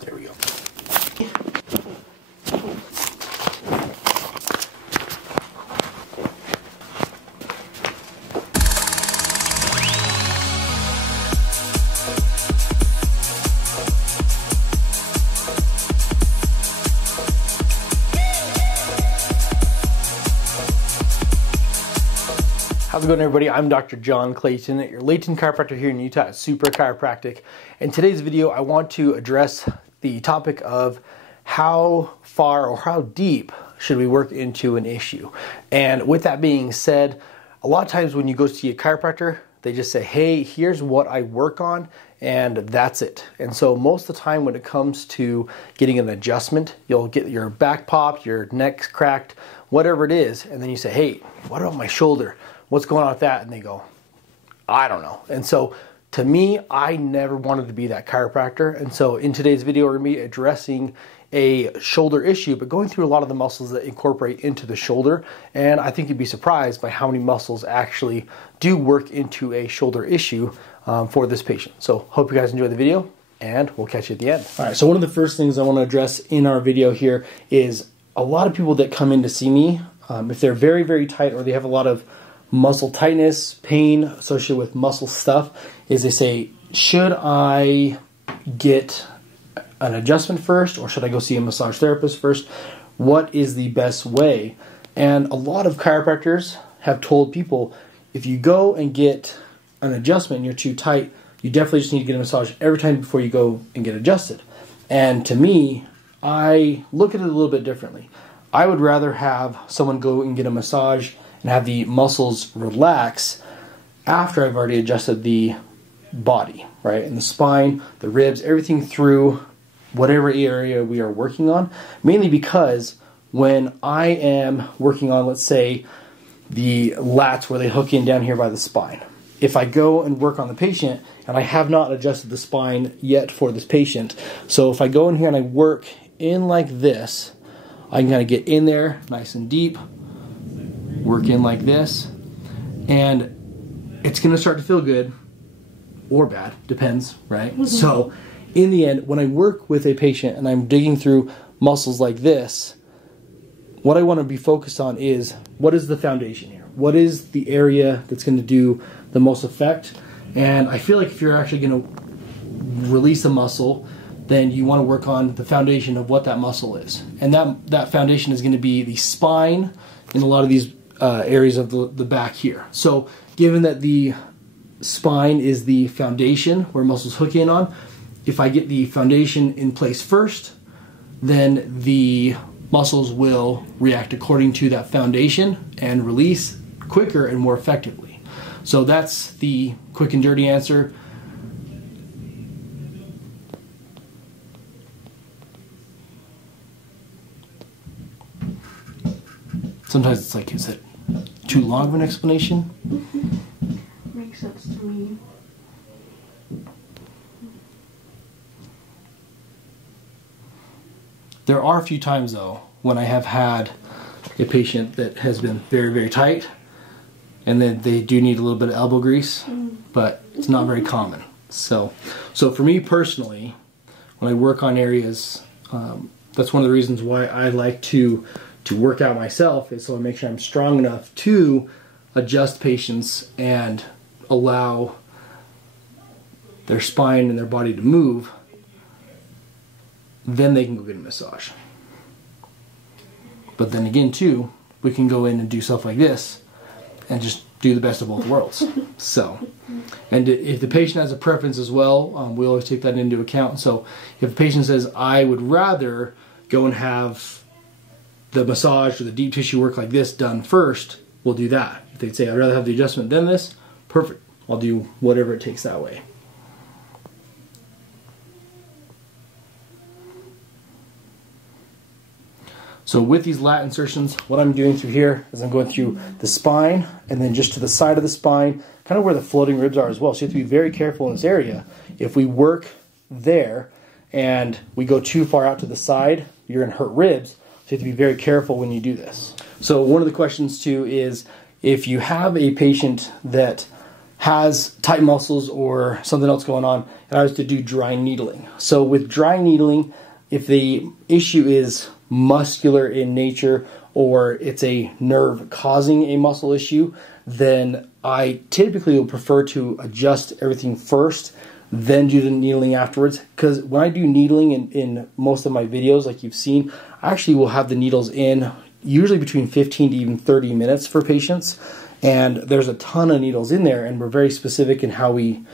There we go. How's it going, everybody? I'm Dr. John Clayton, your Layton Chiropractor here in Utah at Supra Chiropractic. In today's video, I want to address the topic of how far or how deep should we work into an issue. And with that being said, a lot of times when you go see a chiropractor, they just say, hey, here's what I work on, and that's it. And so most of the time when it comes to getting an adjustment, you'll get your back popped, your neck cracked, whatever it is, and then you say, hey, what about my shoulder? What's going on with that? And they go, I don't know. And so to me, I never wanted to be that chiropractor. And so in today's video, we're going to be addressing a shoulder issue, but going through a lot of the muscles that incorporate into the shoulder. And I think you'd be surprised by how many muscles actually do work into a shoulder issue for this patient. So hope you guys enjoy the video, and we'll catch you at the end. All right, so one of the first things I want to address in our video here is a lot of people that come in to see me, if they're very, very tight or they have a lot of muscle tightness, pain associated with muscle stuff, is they say, should I get an adjustment first or should I go see a massage therapist first? What is the best way? And a lot of chiropractors have told people, if you go and get an adjustment and you're too tight, you definitely just need to get a massage every time before you go and get adjusted. And to me, I look at it a little bit differently. I would rather have someone go and get a massage and have the muscles relax after I've already adjusted the body, right? And the spine, the ribs, everything through whatever area we are working on. Mainly because when I am working on, let's say, the lats where they hook in down here by the spine, if I go and work on the patient and I have not adjusted the spine yet for this patient, so if I go in here and I work in like this, I can kind of get in there nice and deep, work in like this, and it's going to start to feel good or bad, depends, right? Mm-hmm. So in the end, when I work with a patient and I'm digging through muscles like this, what I want to be focused on is, what is the foundation here? What is the area that's going to do the most effect? And I feel like if you're actually going to release a muscle, then you want to work on the foundation of what that muscle is. And that foundation is going to be the spine in a lot of these areas of the back here. So given that the spine is the foundation where muscles hook in on, if I get the foundation in place first, then the muscles will react according to that foundation and release quicker and more effectively. So that's the quick and dirty answer. Sometimes it's like, is it too long of an explanation? Mm-hmm. Makes sense to me. There are a few times, though, when I have had a patient that has been very, very tight, and then they do need a little bit of elbow grease, but it's not very common. So for me personally, when I work on areas, that's one of the reasons why I like to work out myself, is so I make sure I'm strong enough to adjust patients and allow their spine and their body to move. Then they can go get a massage. But then again too, we can go in and do stuff like this and just do the best of both worlds. So, and if the patient has a preference as well, we always take that into account. So if a patient says, I would rather go and have the massage or the deep tissue work like this done first, we'll do that. If they'd say, I'd rather have the adjustment than this, perfect. I'll do whatever it takes that way. So with these lat insertions, what I'm doing through here is I'm going through the spine and then just to the side of the spine, kind of where the floating ribs are as well. So you have to be very careful in this area. If we work there and we go too far out to the side, you're going to hurt ribs. So you have to be very careful when you do this. So one of the questions too is, if you have a patient that has tight muscles or something else going on, and and I was to do dry needling. So with dry needling, if the issue is muscular in nature or it's a nerve causing a muscle issue, then I typically will prefer to adjust everything first, then do the needling afterwards. Because when I do needling in most of my videos, like you've seen, I actually will have the needles in usually between 15 to even 30 minutes for patients. And there's a ton of needles in there, and we're very specific in how we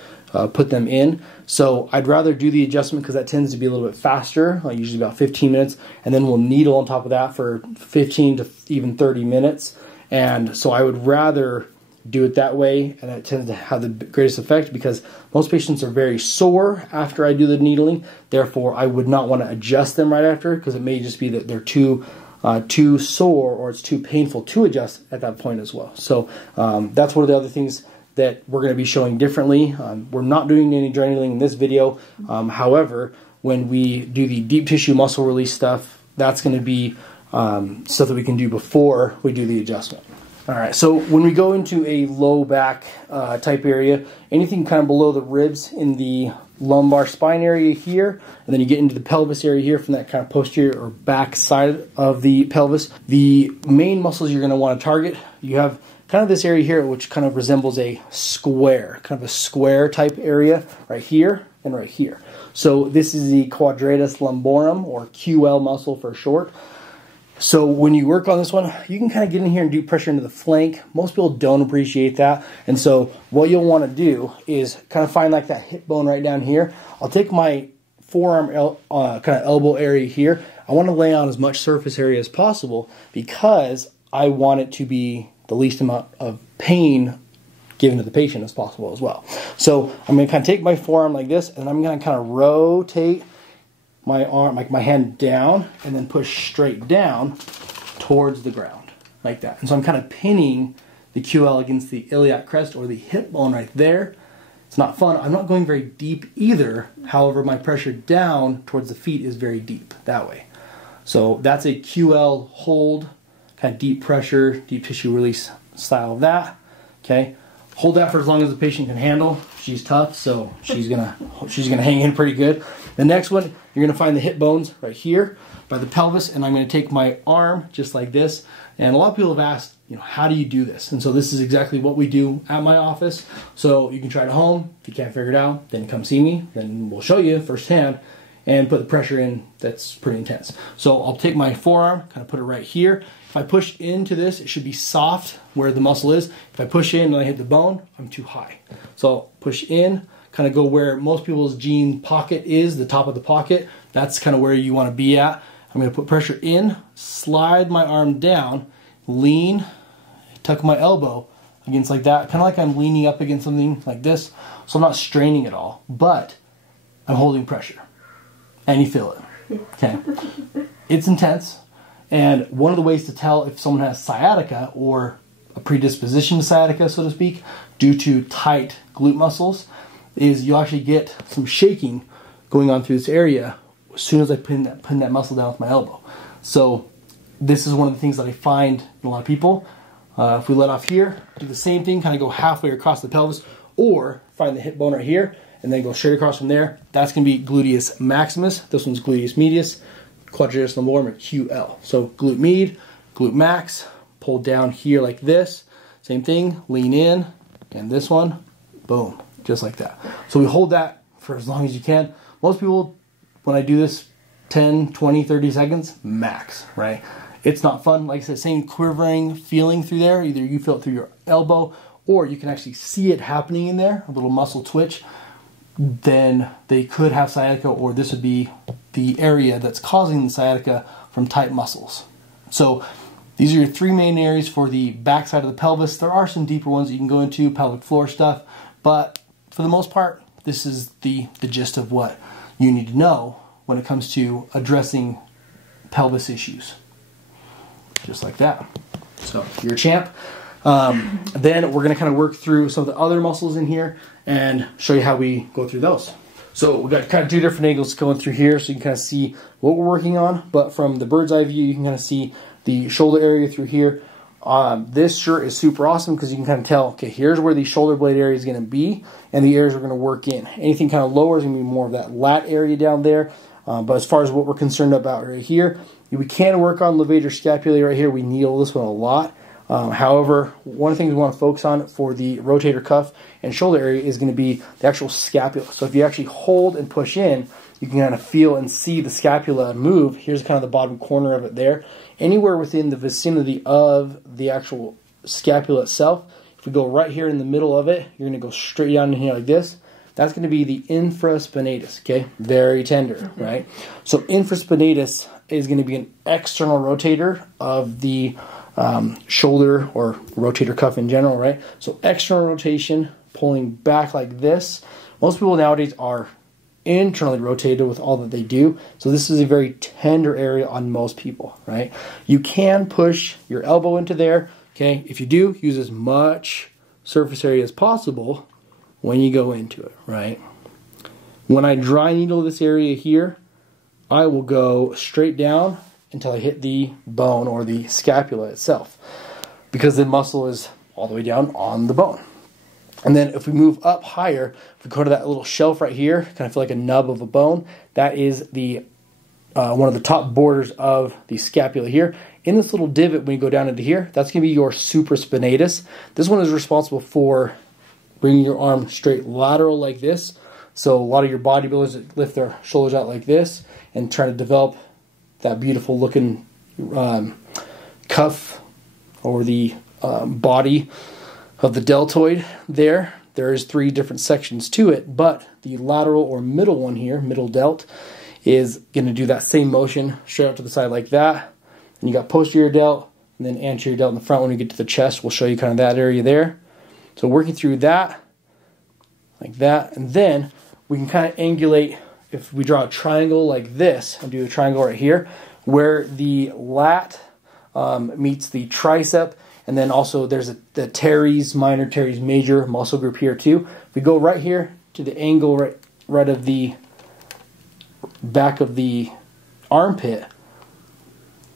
put them in. So I'd rather do the adjustment because that tends to be a little bit faster, usually about 15 minutes, and then we'll needle on top of that for 15 to even 30 minutes. And so I would rather do it that way, and that tends to have the greatest effect because most patients are very sore after I do the needling. Therefore, I would not want to adjust them right after because it may just be that they're too sore or it's too painful to adjust at that point as well. So that's one of the other things that we're going to be showing differently. We're not doing any dry needling in this video. However, when we do the deep tissue muscle release stuff, that's going to be stuff that we can do before we do the adjustment. All right, so when we go into a low back type area, anything kind of below the ribs in the lumbar spine area here, and then you get into the pelvis area here from that kind of posterior or back side of the pelvis, the main muscles you're going to want to target, you have kind of this area here, which kind of resembles a square, kind of a square type area right here and right here. So this is the quadratus lumborum, or QL muscle for short. So when you work on this one, you can kind of get in here and do pressure into the flank. Most people don't appreciate that. And so what you'll want to do is kind of find like that hip bone right down here. I'll take my forearm kind of elbow area here. I want to lay on as much surface area as possible because I want it to be the least amount of pain given to the patient as possible as well. So I'm going to kind of take my forearm like this, and I'm going to kind of rotate my arm, like my hand down, and then push straight down towards the ground, like that. And so I'm kind of pinning the QL against the iliac crest or the hip bone right there. It's not fun. I'm not going very deep either. However, my pressure down towards the feet is very deep that way. So that's a QL hold, kind of deep pressure, deep tissue release style of that. Okay, hold that for as long as the patient can handle. She's tough, so she's gonna hang in pretty good. The next one, you're gonna find the hip bones right here by the pelvis, and I'm gonna take my arm just like this. And a lot of people have asked, how do you do this? And so this is exactly what we do at my office. So you can try it at home. If you can't figure it out, then come see me. Then we'll show you firsthand and put the pressure in. That's pretty intense. So I'll take my forearm, kind of put it right here. If I push into this, it should be soft where the muscle is. If I push in and I hit the bone, I'm too high. So I'll push in, kind of go where most people's jean pocket is, the top of the pocket. That's kind of where you want to be at. I'm going to put pressure in, slide my arm down, lean, tuck my elbow against like that, kind of like I'm leaning up against something like this. So I'm not straining at all, but I'm holding pressure. And you feel it. Okay. It's intense. And one of the ways to tell if someone has sciatica or a predisposition to sciatica, so to speak, due to tight glute muscles, is you'll actually get some shaking going on through this area as soon as I pin that muscle down with my elbow. So this is one of the things that I find in a lot of people. If we let off here, do the same thing, kind of go halfway across the pelvis, or find the hip bone right here, and then go straight across from there. That's going to be gluteus maximus. This one's gluteus medius. Quadratus lumborum, or QL. So glute med, glute max, pull down here like this. Same thing, lean in, and this one, boom, just like that. So we hold that for as long as you can. Most people, when I do this, 10, 20, 30 seconds, max, right? It's not fun. Like I said, same quivering feeling through there. Either you feel it through your elbow, or you can actually see it happening in there, a little muscle twitch. Then they could have sciatica, or this would be the area that's causing the sciatica from tight muscles. So these are your three main areas for the back side of the pelvis. There are some deeper ones that you can go into, pelvic floor stuff, but for the most part, this is the gist of what you need to know when it comes to addressing pelvis issues. Just like that. So you're a champ. Then we're going to kind of work through some of the other muscles in here and show you how we go through those. So we've got kind of two different angles going through here, so you can kind of see what we're working on. But from the bird's eye view, you can kind of see the shoulder area through here. This shirt is super awesome because you can kind of tell, okay, here's where the shoulder blade area is going to be, and the areas we're going to work in. Anything kind of lower is going to be more of that lat area down there. But as far as what we're concerned about right here, we can work on levator scapulae right here. We needle this one a lot. However, one of the things we want to focus on for the rotator cuff and shoulder area is going to be the actual scapula. So if you actually hold and push in, you can kind of feel and see the scapula move. Here's kind of the bottom corner of it there. Anywhere within the vicinity of the actual scapula itself, if we go right here in the middle of it, you're going to go straight down in here like this. That's going to be the infraspinatus, okay? Very tender, right? So infraspinatus is going to be an external rotator of the shoulder or rotator cuff in general, right? So external rotation, pulling back like this. Most people nowadays are internally rotated with all that they do. So this is a very tender area on most people, right? You can push your elbow into there, okay? If you do, use as much surface area as possible when you go into it, right? When I dry needle this area here, I will go straight down until I hit the bone or the scapula itself, because the muscle is all the way down on the bone. And then if we move up higher, if we go to that little shelf right here, kind of feel like a nub of a bone, that is the one of the top borders of the scapula here. In this little divot, when you go down into here, that's going to be your supraspinatus. This one is responsible for bringing your arm straight lateral like this. So a lot of your bodybuilders lift their shoulders out like this and try to develop that beautiful looking cuff or the body of the deltoid there. There's 3 different sections to it, but the lateral or middle one here, middle delt, is going to do that same motion straight out to the side like that. And you got posterior delt and then anterior delt in the front. When we get to the chest, we'll show you kind of that area there. So working through that, like that, and then we can kind of angulate. If we draw a triangle like this, and do a triangle right here, where the lat meets the tricep, and then also there's the teres minor, teres major muscle group here too. If we go right here to the angle right of the back of the armpit,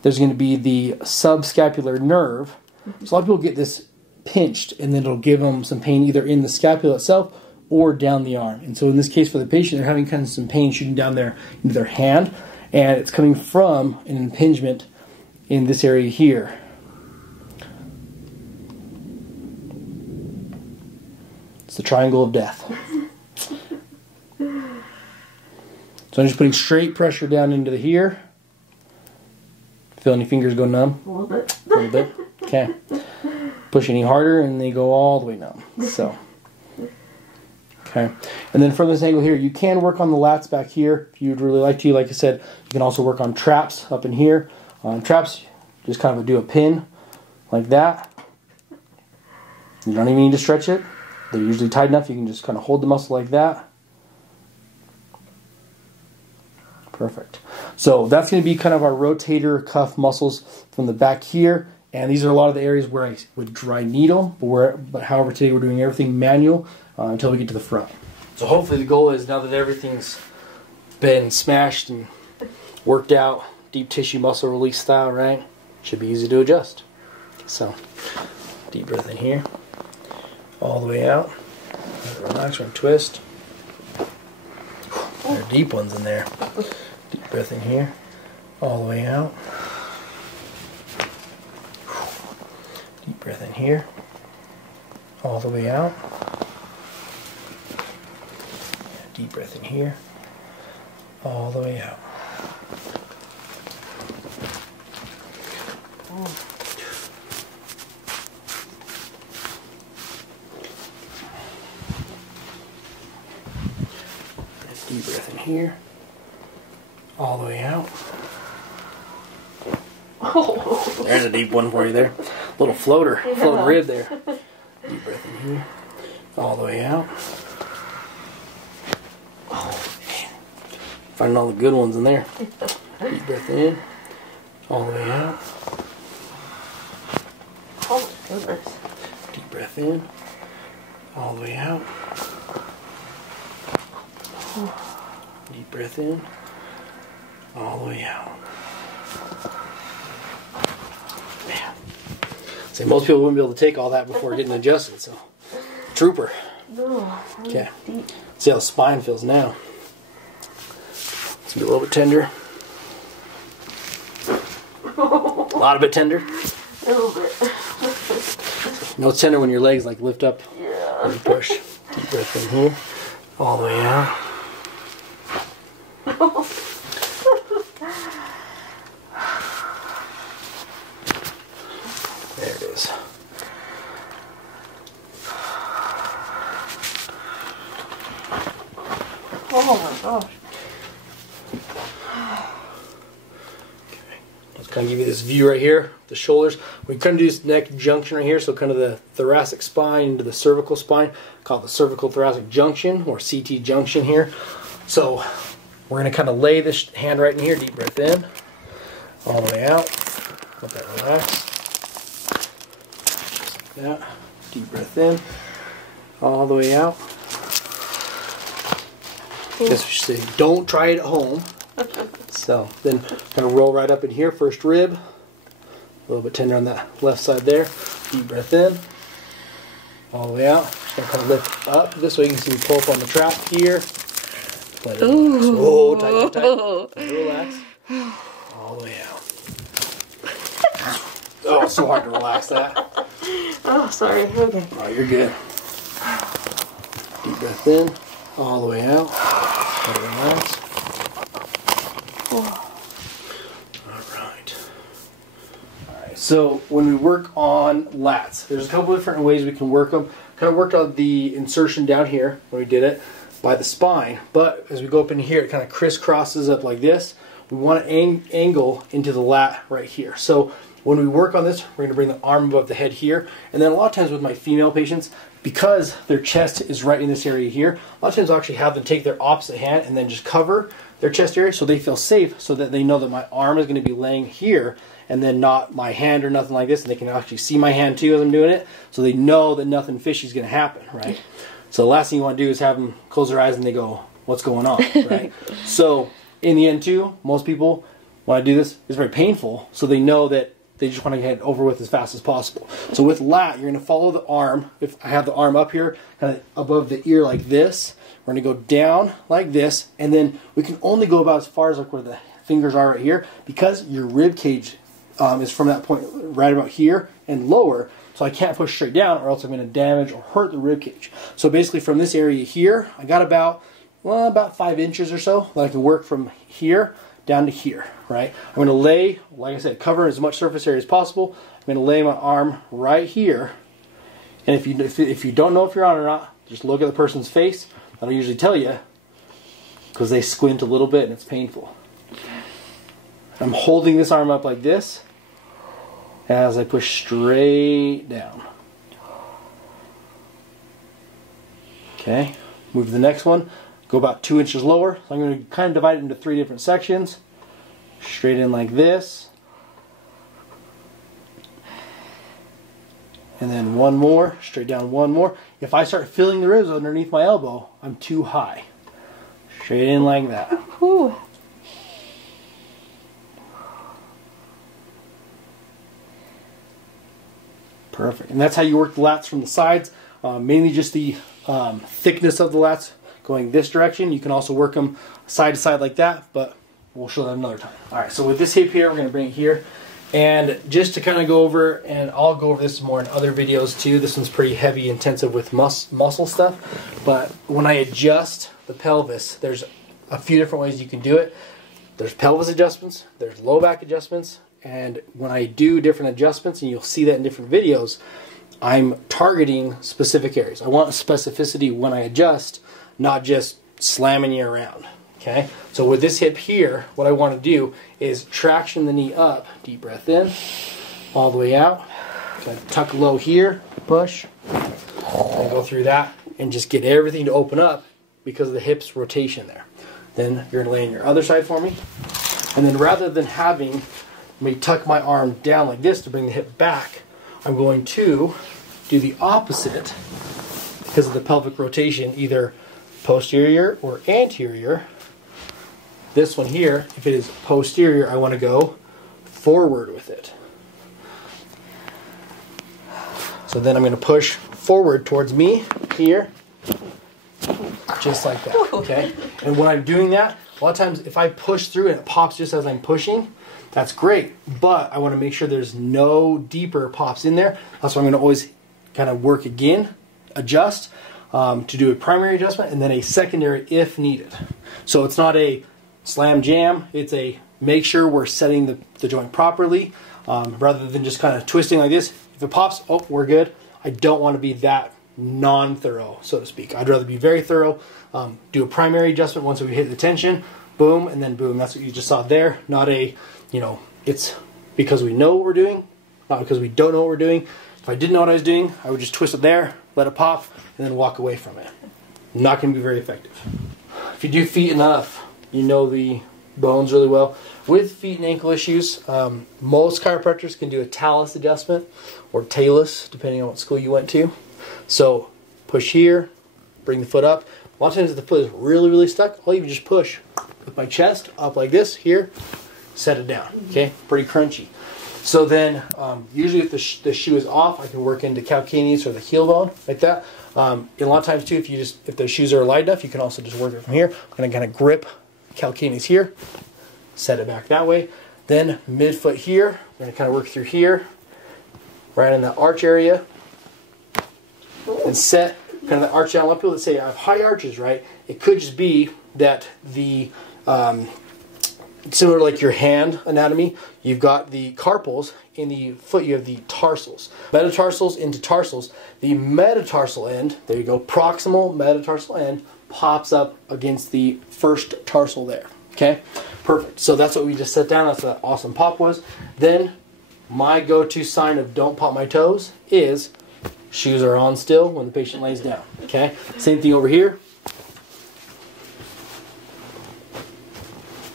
there's going to be the subscapular nerve. So a lot of people get this pinched, and then it'll give them some pain either in the scapula itself or down the arm. And so in this case for the patient, they're having kind of some pain shooting down there into their hand, and it's coming from an impingement in this area here. It's the triangle of death. So I'm just putting straight pressure down into the here. Feel any fingers go numb? A little bit. A little bit? Okay. Push any harder and they go all the way numb. So, okay. And then from this angle here, you can work on the lats back here if you'd really like to. Like I said, you can also work on traps up in here. On traps, just kind of do a pin like that. You don't even need to stretch it. They're usually tight enough. You can just kind of hold the muscle like that. Perfect. So that's going to be kind of our rotator cuff muscles from the back here. And these are a lot of the areas where I would dry needle. But however, today we're doing everything manual until we get to the front. So hopefully the goal is, now that everything's been smashed and worked out, deep tissue muscle release style, right? Should be easy to adjust. So deep breath in here, all the way out. Relax, we're going to twist. There are deep ones in there. Deep breath in here, all the way out. Deep breath in here, all the way out. Deep breath in here, all the way out. Deep breath in here, all the way out. There's a deep one for you there. Little floater, floating rib there. Deep breath in here, all the way out. Oh, man. Finding all the good ones in there. Deep breath in, all the way out. Oh my goodness. Deep breath in, all the way out. Deep breath in, all the way out. Man. So most people wouldn't be able to take all that before getting adjusted, so trooper. No. Okay. See how the spine feels now. It's a little bit tender. A lot of it tender. A little bit. No, it's tender when your legs like lift up Yeah. and you push. Deep breath in here, all the way out. There it is. Oh my gosh. Let's kind of give you this view right here, the shoulders. We kind of do this neck junction right here, so kind of the thoracic spine into the cervical spine, called the cervical thoracic junction or CT junction here. So we're going to kind of lay this hand right in here, deep breath in, all the way out. Let that relax. Just like that. Deep breath in, all the way out. I guess we should say, don't try it at home. So then kind of roll right up in here, first rib. A little bit tender on that left side there. Deep breath in. All the way out. Just going to kind of lift up. This way you can see me pull up on the trap here. Let it relax. Whoa, tight, tight. Let it relax. All the way out. Oh, it's so hard to relax that. Oh, sorry. Okay. Oh, you're good. Deep breath in. All the way out. Let it relax. Alright. So when we work on lats, there's a couple different ways we can work them. Kind of worked on the insertion down here when we did it by the spine, but as we go up in here, it kind of crisscrosses up like this. We want to angle into the lat right here. So when we work on this, we're going to bring the arm above the head here, and then a lot of times with my female patients, because their chest is right in this area here, a lot of times I'll actually have them take their opposite hand and then just cover their chest area so they feel safe, so that they know that my arm is going to be laying here and then not my hand or nothing like this, and they can actually see my hand too as I'm doing it, so they know that nothing fishy is going to happen, right? So the last thing you want to do is have them close their eyes and they go, what's going on, right? So in the end too, most people, when I do this, it's very painful, so they know that they just want to get it over with as fast as possible. So with lat, you're going to follow the arm. If I have the arm up here, kind of above the ear like this, we're going to go down like this, and then we can only go about as far as like where the fingers are right here, because your rib cage is from that point right about here and lower. So I can't push straight down, or else I'm going to damage or hurt the rib cage. So basically from this area here, I got about 5 inches or so that I can work from here down to here, right? I'm going to lay, like I said, cover as much surface area as possible. I'm going to lay my arm right here, and if you don't know if you're on or not, just look at the person's face. That'll usually tell you, because they squint a little bit and it's painful. I'm holding this arm up like this as I push straight down. Okay, move to the next one. Go about 2 inches lower. So I'm going to kind of divide it into 3 different sections. Straight in like this. And then one more. Straight down one more. If I start feeling the ribs underneath my elbow, I'm too high. Straight in like that. Whew. Perfect. And that's how you work the lats from the sides. Mainly just the thickness of the lats going this direction. You can also work them side to side like that, but we'll show that another time. Alright, so with this hip here, we're going to bring it here. And just to kind of go over, and I'll go over this more in other videos too. This one's pretty heavy, intensive with muscle stuff. But when I adjust the pelvis, there's a few different ways you can do it. There's pelvis adjustments, there's low back adjustments, and when I do different adjustments, and you'll see that in different videos, I'm targeting specific areas. I want specificity when I adjust, not just slamming you around. Okay, so with this hip here, what I want to do is traction the knee up, deep breath in, all the way out. So tuck low here, push, and go through that, and just get everything to open up because of the hip's rotation there. Then you're going to lay on your other side for me, and then rather than having me tuck my arm down like this to bring the hip back, I'm going to do the opposite because of the pelvic rotation, either posterior or anterior. This one here, if it is posterior, I want to go forward with it. So then I'm going to push forward towards me here, just like that, okay? And when I'm doing that, a lot of times if I push through and it pops just as I'm pushing, that's great, but I want to make sure there's no deeper pops in there. That's why I'm going to always kind of work again, adjust, to do a primary adjustment and then a secondary if needed. So it's not a slam jam, it's a make sure we're setting the joint properly, rather than just kind of twisting like this. If it pops, oh, we're good. I don't want to be that non-thorough, so to speak. I'd rather be very thorough, do a primary adjustment once we hit the tension, boom, and then boom. That's what you just saw there. Not a, you know, it's because we know what we're doing, not because we don't know what we're doing. If I didn't know what I was doing, I would just twist it there, let it pop, and then walk away from it. Not going to be very effective. If you do feet enough, you know the bones really well. With feet and ankle issues, most chiropractors can do a talus adjustment or talus, depending on what school you went to. So push here, bring the foot up. A lot of times if the foot is really, really stuck, I'll even just push with my chest up like this here, set it down. Okay, pretty crunchy. So then, usually if the shoe is off, I can work into calcaneus or the heel bone like that. And a lot of times too, if the shoes are light enough, you can also just work it from here. I'm going to kind of grip calcaneus here, set it back that way. Then midfoot here, I'm going to kind of work through here, right in the arch area, and set kind of the arch down. A lot of people that say I have high arches, right? It could just be that the similar to like your hand anatomy, you've got the carpals. In the foot, you have the tarsals. Metatarsals into tarsals. The metatarsal end, there you go, proximal metatarsal end pops up against the first tarsal there. Okay, perfect. So that's what we just set down. That's what that awesome pop was. Then my go-to sign of don't pop my toes is shoes are on still when the patient lays down. Okay, same thing over here.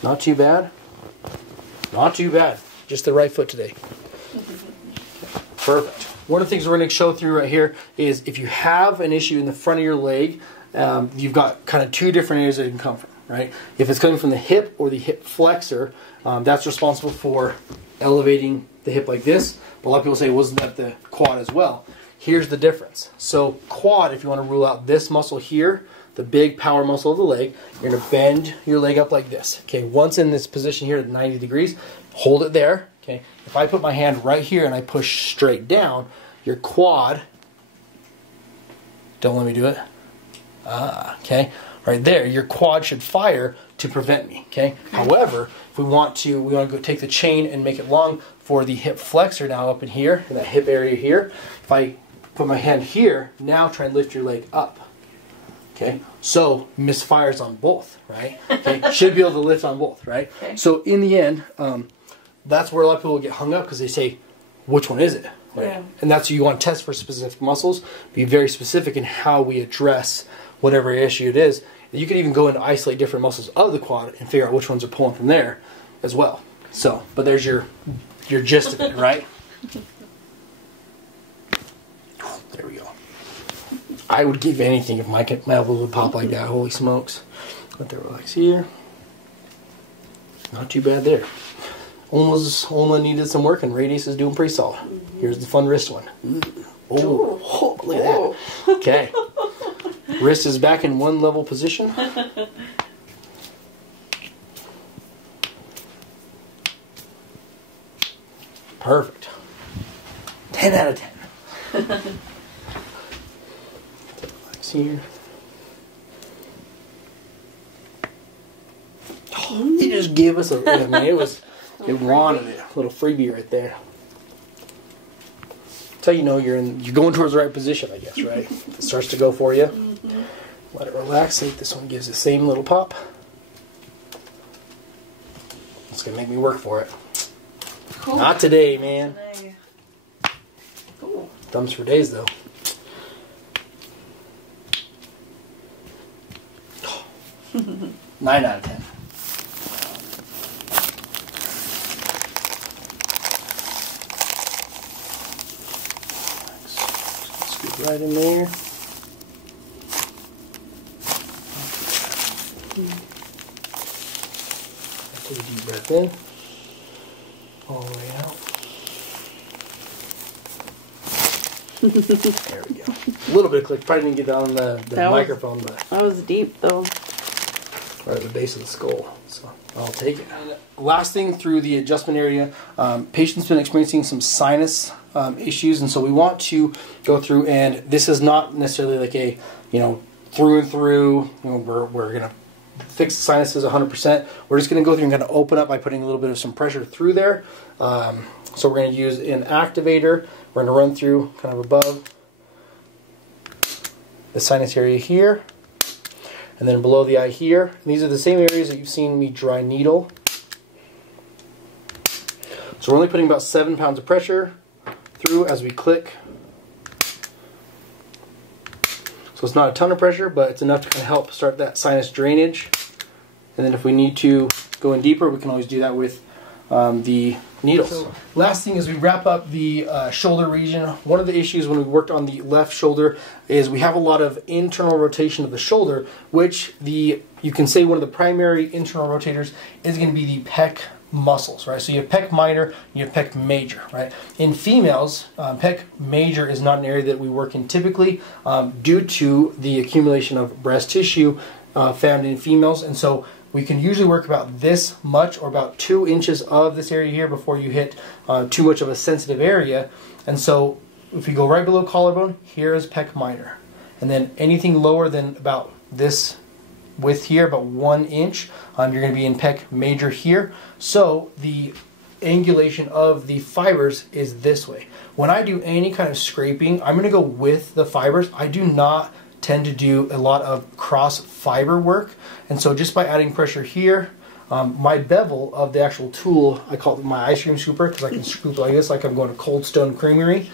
Not too bad. Not too bad. Just the right foot today. Perfect. One of the things we're going to show through right here is if you have an issue in the front of your leg, you've got kind of two different areas that it can come from, right? If it's coming from the hip or the hip flexor, that's responsible for elevating the hip like this. But a lot of people say, wasn't that the quad as well? Here's the difference. So quad, if you want to rule out this muscle here, the big power muscle of the leg, you're going to bend your leg up like this. Okay, once in this position here at 90 degrees, hold it there. Okay, if I put my hand right here and I push straight down, your quad, don't let me do it. Okay, right there, your quad should fire to prevent me. Okay, however, if we want to go take the chain and make it long for the hip flexor now up in here, in that hip area here. If I put my hand here, now try and lift your leg up. Okay, so misfires on both, right? Okay, should be able to lift on both, right? Okay. So in the end, that's where a lot of people get hung up because they say, which one is it? Right? Yeah. And that's what you want to test for specific muscles. Be very specific in how we address whatever issue it is. You can even go and isolate different muscles of the quad and figure out which ones are pulling from there as well. So, but there's your gist of it, right? There we go. I would give anything if my elbows would pop like that. Holy smokes. Let that relax here. Not too bad there. Almost needed some work, and radius is doing pretty solid. Here's the fun wrist one. Oh, look at that. Okay. Wrist is back in one level position. Perfect. 10 out of 10. Here. Oh, it just gave us it wanted it. A little freebie right there. That's how you know you're going towards the right position, I guess, right? If it starts to go for you. Mm-hmm. Let it relax. See if this one gives the same little pop. It's gonna make me work for it. Cool. Not today, man. Cool. Thumbs for days though. 9 out of 10. Scoop right in there. Take a deep breath in. All the way out. There we go. A little bit of click. Probably didn't get on the microphone, but that was deep though. Right at the base of the skull. So I'll take it. And last thing through the adjustment area, patient's been experiencing some sinus issues, and so we want to go through, and this is not necessarily like a, through and through, we're going to fix the sinuses 100%. We're just going to go through and kind of open up by putting a little bit of some pressure through there. So we're going to use an activator. We're going to run through kind of above the sinus area here, and then below the eye here. And these are the same areas that you've seen me dry needle. So we're only putting about 7 pounds of pressure through as we click. So it's not a ton of pressure, but it's enough to kind of help start that sinus drainage. And then if we need to go in deeper, we can always do that with the needles. So last thing is we wrap up the shoulder region. One of the issues when we worked on the left shoulder is we have a lot of internal rotation of the shoulder, which you can say one of the primary internal rotators is going to be the pec muscles, right? So you have pec minor and you have pec major, right? In females, pec major is not an area that we work in typically due to the accumulation of breast tissue found in females, and so we can usually work about this much or about 2 inches of this area here before you hit too much of a sensitive area. And so if you go right below collarbone, here is pec minor, and then anything lower than about this width here, about 1 inch, you're going to be in pec major here. So the angulation of the fibers is this way. When I do any kind of scraping, I'm going to go with the fibers. I do not tend to do a lot of cross fiber work, and so just by adding pressure here, my bevel of the actual tool, I call it my ice cream scooper because I can scoop like this, like I'm going to Cold Stone Creamery.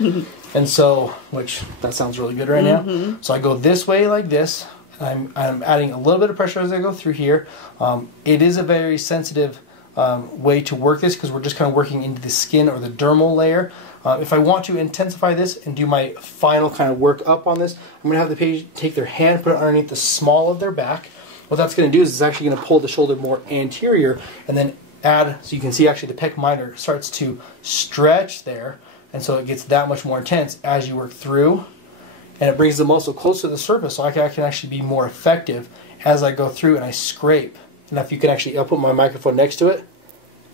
And so, which that sounds really good right now. So I go this way like this. I'm adding a little bit of pressure as I go through here. It is a very sensitive way to work this because we're just kind of working into the skin or the dermal layer. If I want to intensify this and do my final kind of work up on this, I'm going to have the patient take their hand, put it underneath the small of their back. What that's going to do is it's actually going to pull the shoulder more anterior, and then add, so you can see actually the pec minor starts to stretch there, and so it gets that much more intense as you work through, and it brings the muscle closer to the surface, so I can actually be more effective as I go through and I scrape. And if you can actually, I'll put my microphone next to it,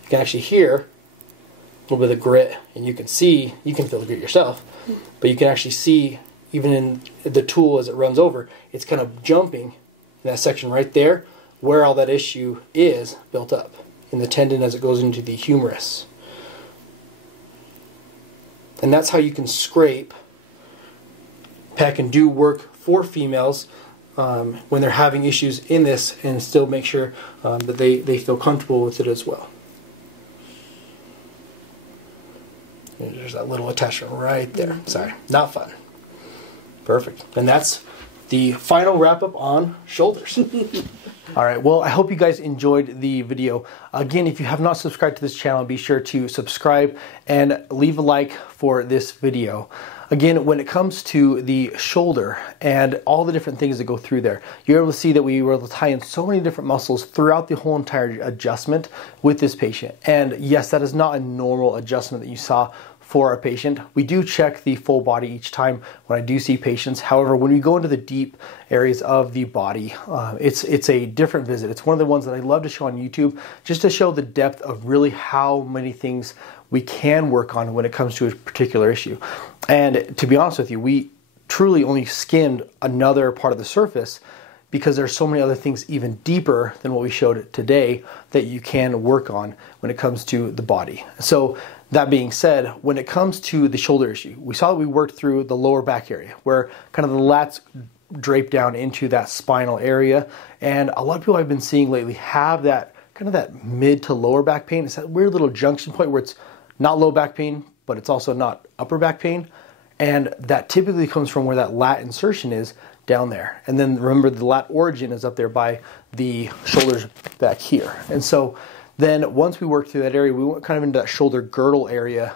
you can actually hear a little bit of the grit, and you can see, you can feel the grit yourself, but you can actually see even in the tool as it runs over, it's kind of jumping in that section right there where all that issue is built up in the tendon as it goes into the humerus. And that's how you can scrape pec and do work for females when they're having issues in this, and still make sure that they feel comfortable with it as well. And there's that little attachment right there. Sorry, not fun. Perfect. And that's the final wrap up on shoulders. All right, well, I hope you guys enjoyed the video. Again, if you have not subscribed to this channel, be sure to subscribe and leave a like for this video. Again, when it comes to the shoulder and all the different things that go through there, you're able to see that we were able to tie in so many different muscles throughout the whole entire adjustment with this patient. And yes, that is not a normal adjustment that you saw for our patient. We do check the full body each time when I do see patients. However, when we go into the deep areas of the body, it's a different visit. It's one of the ones that I love to show on YouTube, just to show the depth of really how many things we can work on when it comes to a particular issue. And to be honest with you, we truly only skimmed another part of the surface because there's so many other things even deeper than what we showed today that you can work on when it comes to the body. So that being said, when it comes to the shoulder issue, we saw that we worked through the lower back area where kind of the lats drape down into that spinal area. And a lot of people I've been seeing lately have that kind of that mid to lower back pain. It's that weird little junction point where it's not low back pain, but it's also not upper back pain. And that typically comes from where that lat insertion is down there. And then remember, the lat origin is up there by the shoulders back here. And so then once we worked through that area, we went kind of into that shoulder girdle area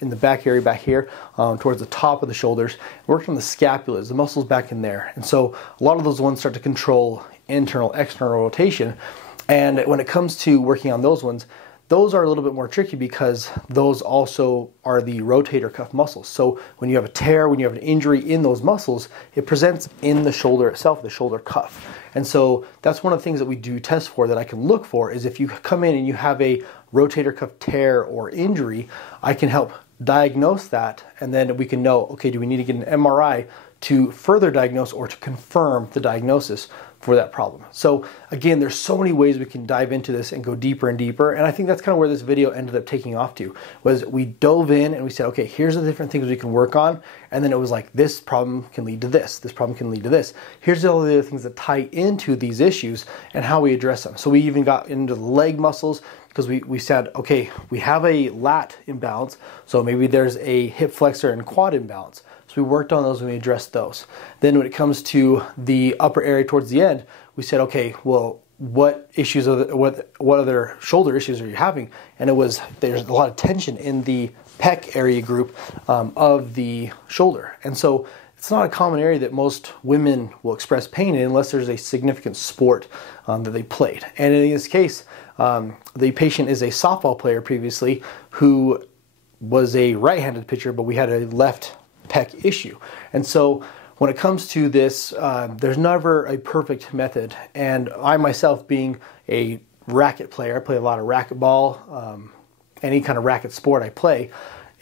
in the back area back here towards the top of the shoulders. Worked on the scapulas, the muscles back in there. And so a lot of those ones start to control internal, external rotation. And when it comes to working on those ones, those are a little bit more tricky because those also are the rotator cuff muscles. So when you have a tear, when you have an injury in those muscles, it presents in the shoulder itself, the shoulder cuff. And so that's one of the things that we do test for, that I can look for, is if you come in and you have a rotator cuff tear or injury, I can help diagnose that, and then we can know, okay, do we need to get an MRI to further diagnose or to confirm the diagnosis for that problem. So again, there's so many ways we can dive into this and go deeper and deeper, and I think that's kind of where this video ended up taking off to, was we dove in and we said, okay, here's the different things we can work on, and then it was like, this problem can lead to this problem can lead to this. Here's all the other things that tie into these issues and how we address them. So we even got into the leg muscles, because we said, okay, we have a lat imbalance, so maybe there's a hip flexor and quad imbalance. So we worked on those and we addressed those. Then when it comes to the upper area towards the end, we said, okay, well, what issues are what other shoulder issues are you having? And it was, there's a lot of tension in the pec area group of the shoulder. And so it's not a common area that most women will express pain in unless there's a significant sport that they played. And in this case, the patient is a softball player previously who was a right-handed pitcher, but we had a left pec issue. And so when it comes to this, there's never a perfect method. And I myself, being a racket player, I play a lot of racquetball, any kind of racket sport I play,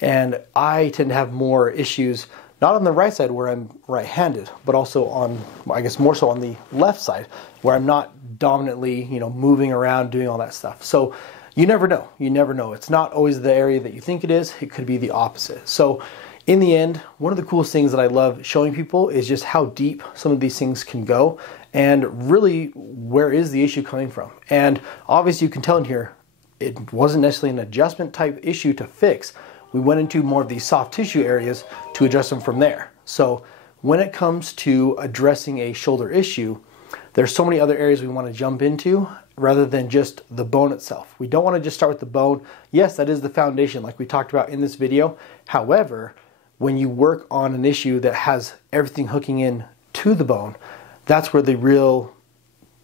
and I tend to have more issues, not on the right side where I'm right-handed, but also on, I guess more so on the left side, where I'm not dominantly, moving around, doing all that stuff. So you never know. You never know. It's not always the area that you think it is. It could be the opposite. So in the end, one of the coolest things that I love showing people is just how deep some of these things can go, and really, where is the issue coming from? And obviously you can tell in here, it wasn't necessarily an adjustment type issue to fix. We went into more of these soft tissue areas to address them from there. So when it comes to addressing a shoulder issue, there's so many other areas we want to jump into rather than just the bone itself. We don't want to just start with the bone. Yes, that is the foundation like we talked about in this video. However, when you work on an issue that has everything hooking in to the bone, that's where the real,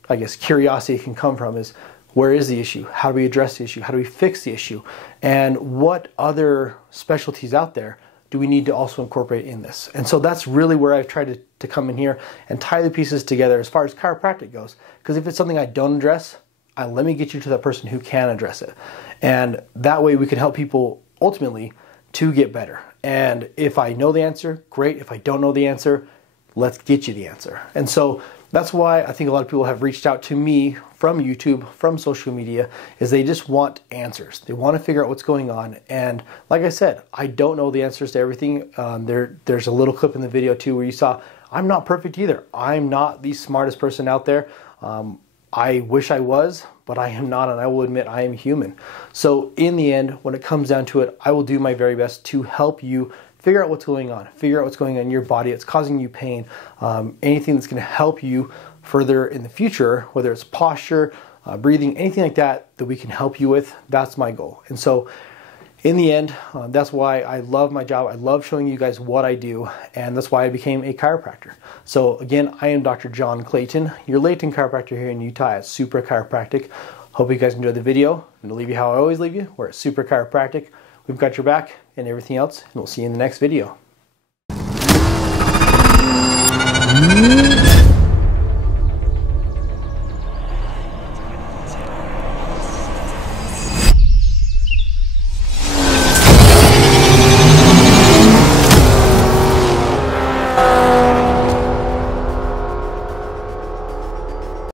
I guess, curiosity can come from, is where is the issue? How do we address the issue? How do we fix the issue? And what other specialties out there do we need to also incorporate in this? And so that's really where I've tried to come in here and tie the pieces together as far as chiropractic goes. Because if it's something I don't address, let me get you to that person who can address it. And that way we can help people ultimately to get better. And if I know the answer, great. If I don't know the answer, let's get you the answer. And so that's why I think a lot of people have reached out to me from YouTube, from social media, is they just want answers. They want to figure out what's going on. And like I said, I don't know the answers to everything. There's a little clip in the video too where you saw, I'm not perfect either. I'm not the smartest person out there. I wish I was, but I am not, and I will admit I am human. So in the end, when it comes down to it, I will do my very best to help you figure out what's going on, figure out what's going on in your body, it's causing you pain, anything that's going to help you further in the future, whether it's posture, breathing, anything like that we can help you with, that's my goal. And so in the end, that's why I love my job. I love showing you guys what I do, and that's why I became a chiropractor. So again, I am Dr. John Clayton, your Layton chiropractor here in Utah at Supra Chiropractic. Hope you guys enjoyed the video. I'm going to leave you how I always leave you. We're at Supra Chiropractic. We've got your back and everything else, and we'll see you in the next video.